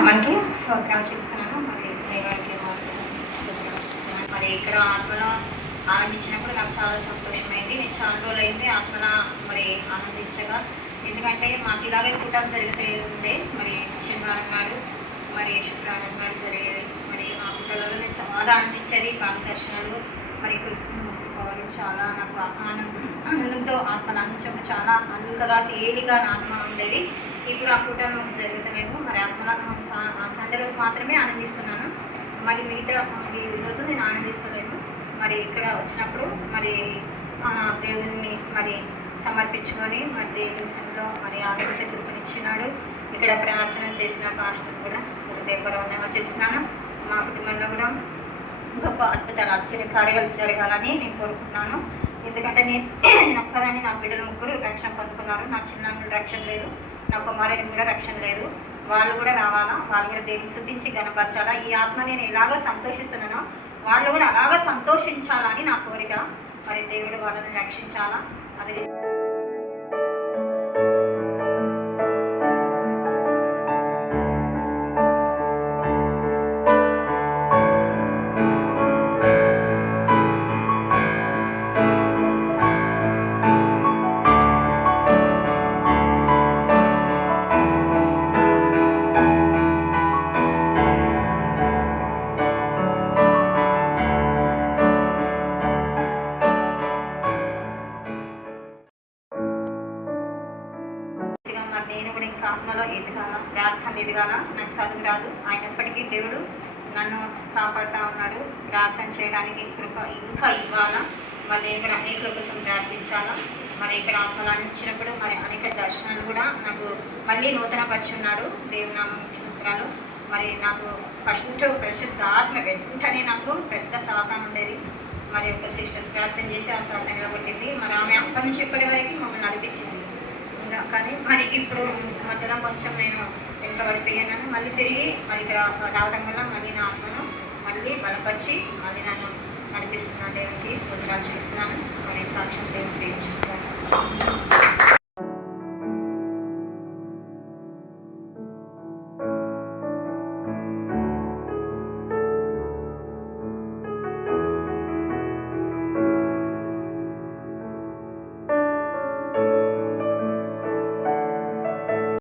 నామానికి స్తోత్రాలు చేస్తున్నాను. మరి గారికి మరి ఇక్కడ ఆత్మలో ఆనందించినప్పుడు నాకు చాలా సంతోషమైంది. నేను చాలా రోజులు అయింది ఆత్మలో మరి ఆనందించగా. ఎందుకంటే మాకు ఇలాగే కూటాలు జరుగుతూ ఉండే, మరి శనివారం నాడు మరి శుక్రవారం నాడు జరిగేది. మరి ఆ కూటాలలో నేను చాలా ఆనందించేది. దర్శనాలు మరి చాలా నాకు ఆనందంతో ఆత్మను అందించినప్పుడు చాలా అంతగా తేలిగా నా ఆత్మ ఉండేది. ఇప్పుడు ఆ కూటాలు మాకు జరుగుతలేదు. మరి ఆత్మలో సండే రోజు మాత్రమే ఆనందిస్తున్నాను. మరి మిగతా రోజు నేను ఆనందిస్తలేను. మరి ఇక్కడ వచ్చినప్పుడు మరి దేవుడిని మరి సమర్పించుకొని మరి దేవుని సన్నిధిలో మరి ఆరోగ్య కృపనిచ్చినాడు. ఇక్కడ ప్రార్థన చేసిన పాస్టర్ కూడా హృదయపూర్వకంగా చేస్తున్నాను. మా కుటుంబంలో కూడా గొప్ప అద్భుతాలు ఆశ్చర్య కార్యాలు జరగాలని నేను కోరుకుంటున్నాను. ఎందుకంటే నేను ఒక్కదాన్ని, నా బిడ్డలు 3 రక్షణ పొందుకున్నారు. నా చిన్నాన్నలు రక్షణ లేదు, నా కుమారుడికి కూడా రక్షణ లేదు. వాళ్ళు కూడా రావాలా, వాళ్ళు కూడా దేవుని శుద్ధించి గణపరచాలా. ఈ ఆత్మ నేను ఎలాగో సంతోషిస్తున్నానో వాళ్ళు కూడా అలాగా సంతోషించాలని నా కోరిక. మరి దేవుడు వాళ్ళని రక్షించాలా. అది నేను కూడా ఇంకా ఆత్మలో ఎదగాల, ప్రార్థన ఎదగాల. నాకు చదువు రాదు, అయినప్పటికీ దేవుడు నన్ను కాపాడుతూ ఉన్నాడు. ప్రార్థన చేయడానికి కృప ఇంకా ఇవ్వాలా. మళ్ళీ ఇక్కడ అనేకుల కోసం ప్రార్థించాలా. మరి ఇక్కడ ఆత్మలు అందించినప్పుడు మరి అనేక దర్శనాలు కూడా నాకు మళ్ళీ నూతన పరిచున్నాడు. దేవుని నామములు. మరి నాకు ఫస్ట్ పరిశుద్ధ ఆత్మ వెంటనే నాకు పెద్ద సాధన ఉండేది. మరి ఒక సిస్టర్ ప్రార్థన చేసి ఆ సాధన నిలబెట్టింది. మరి ఆమె అప్పటి నుంచి ఇప్పటి వరకు మమ్మల్ని నడిపించింది. కానీ మరి ఇప్పుడు మధ్యలో కొంచెం నేను వెనుకబడిపోయాను. మళ్ళీ తిరిగి మరి ఇక్కడ రావడం వల్ల మళ్ళీ నా ఆత్మను మళ్ళీ బలపరిచి మళ్ళీ నన్ను నడిపిస్తున్నాను. దేవునికి స్తోత్రాలు చేస్తున్నాను. మరి సాక్ష్యం దేవునికి